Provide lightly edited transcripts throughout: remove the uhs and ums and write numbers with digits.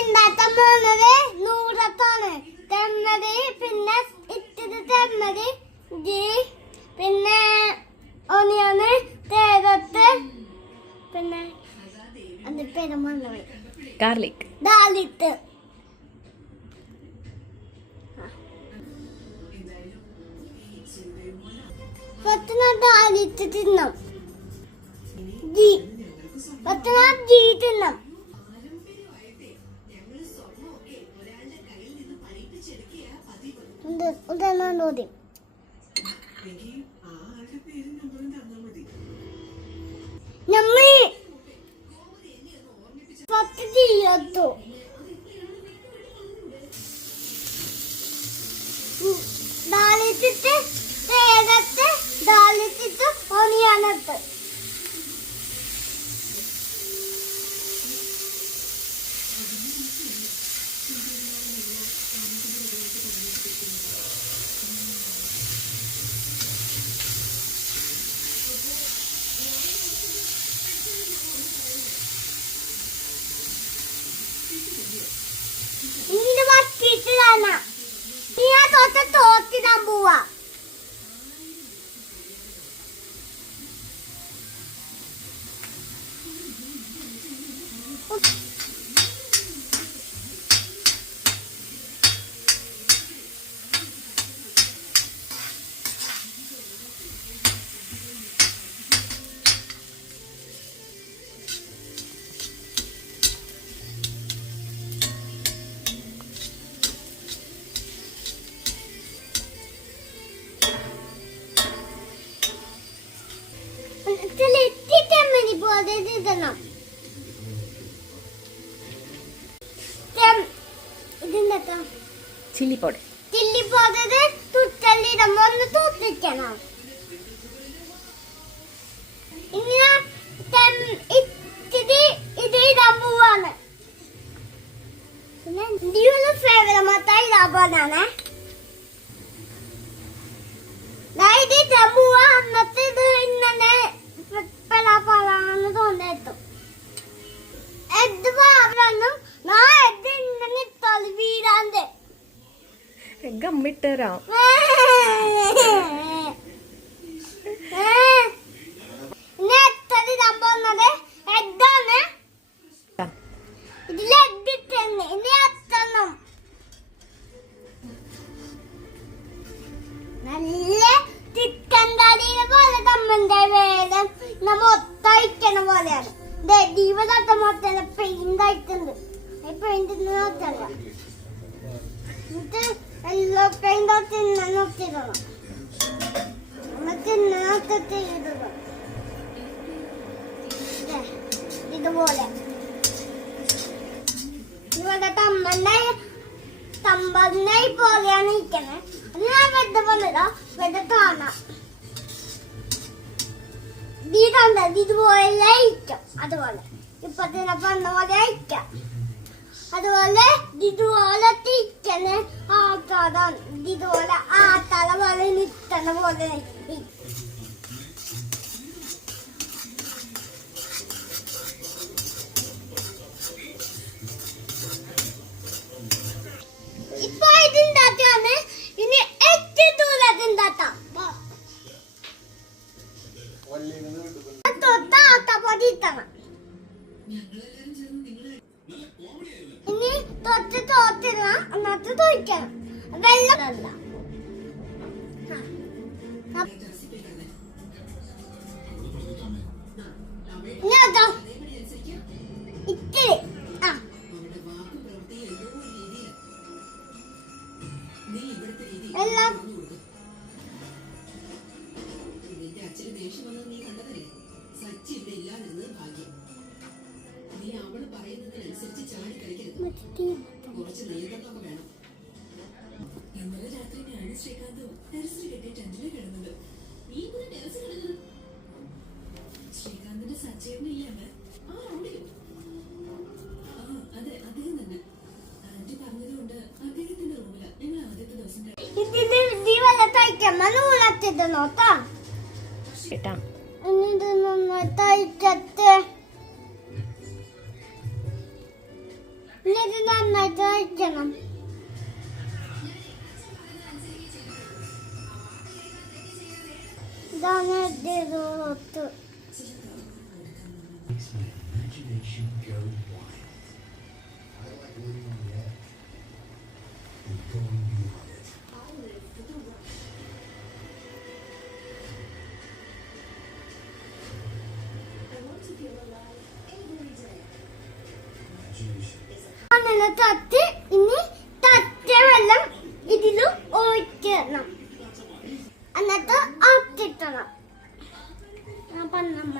ഉണ്ടാക്കാൻ പോകുന്നത് നൂറത്താണ്. തെമ്മതി, പിന്നെ ഇത്തിരി തെമ്മതി, പിന്നെ ഓണിയാണ്, തേരത്ത്, പിന്നെ അതിന്റെ പേര് മറന്നുപോയി. ഗാർലിക്. ദാലിത്ത്. ദാലിത്ത് തിന്നാം. ജി തിന്നാം. ഉദാഹരണോടി നമ്മൾ പത്ത് ചെയ്യത്തു ദാലിത്തിട്ട് തേടത്ത് ദാലിത്തിട്ട് ഒണിയാനത്ത് ഇങ്ങനെ വട്ടിട്ടാണ് ഞാൻ തോത്തിടാൻ പോവാ. Chilli powder. ചില്ലി പൗഡർ തുട്ടല്ലിടുമ്പോ ഒന്ന് തൂത്തിക്കണം. ഇങ്ങനെ ഇത്തിരി ഇത് ഇടാൻ പോവാണ്. പിന്നെ ഫേവറേറ്റ് മൊത്തം ഇടാൻ പോവാണ്. ഇത് ഇടാൻ പോവാ. അന്നത്തെ ഇത് ഇങ്ങനെ പലാന്ന് തോന്നെത്തും. എത് പാവനും വീടാണ്ട് ഗമ്മിട്ടരാം. എത്തിടാൻ പോകുന്നത് എഗ്ഗാണ്. ഇതിൽ എഗ്ഗ് ഇട്ടു. ഇനി എത്തണം. നല്ല ചിക്കൻ കറിയെ പോലെ തമ്മന്റെ വേദം മൊത്തം അയക്കണ പോലെയാണ്. ദീപതൊക്കെ മൊത്തം പെയിന്റ് ആയിട്ടുണ്ട്. പെയിന്റ് നോക്കല്ല. എന്നിട്ട് എല്ലോ പെയിന്റ് നോക്കിയിടണം. ഇതുപോലെ ഇവിടെ തമ്പന്നെ പോലെയാണ് ഇരിക്കണേ. ഞാൻ വെറുതെ വന്നതാ. വെറുതെ കാണാം. ഈ കണ്ടത് ഇതുപോലെ അയക്കാം. അതുപോലെ ഇപ്പൊ തന്നെ പറഞ്ഞ പോലെ അയക്കാം. അതുപോലെ ഇതുപോലെ തിരിക്കണ ആട്ടാതാണ്. ഇതുപോലെ ആട്ടാള പോലെ നിൽക്കണ പോലെ ഇപ്പൊ ഇതുണ്ടാക്കാണ്. ഇനി ഏറ്റവും ദൂരം ഉണ്ടാക്കാം. തൊട്ടാട്ടപ്പൊടിത്തണം. ഇനി തോത്തിടണം. എന്നിട്ട് തൊഴിക്കണം. വെള്ളമല്ല. ഇത്തിരി എല്ലാം കുറച്ച് നേരത്തൊക്കെ വേണം. ഇന്നലെ രാത്രി ഞാനും ശ്രീകാന്തും ടെറസിൽ കെട്ടി ടെന്റിൽ കിടന്നത്. നീ കൂടെ ടെറസിൽ കിടന്നത്? ശ്രീകാന്തിന്റെ സച്ചേട്ടനില്ലേ? ആ റൗഡിയോ? ആ അതെ, അദ്ദേഹം തന്നെ. ആന്റി പറഞ്ഞതുകൊണ്ട് അദ്ദേഹത്തിന്റെ റൂമില ഞങ്ങൾ ആദ്യത്തെ ദിവസം നന്നായിട്ട് കഴിക്കണം. ഇതാണ് എന്റെ ഒത്ത്. Makes my imagination go wild. I like living on the edge and going beyond it. Imagination. അങ്ങനെ തട്ട് ഇനി തട്ട വെള്ളം ഇതിലും ഒഴിക്കണം. എന്നിട്ട് അത്തിട്ടണം. ഞാൻ പറഞ്ഞമ്മ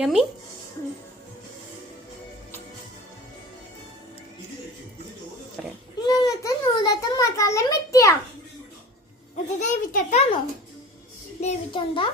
Yummy? പറയാം. എന്നിട്ട് നൂലത്തെ മസാല മിറ്റിയാ. ഇത് ദേവിട്ടാണോ? ദേവിട്ടെന്താ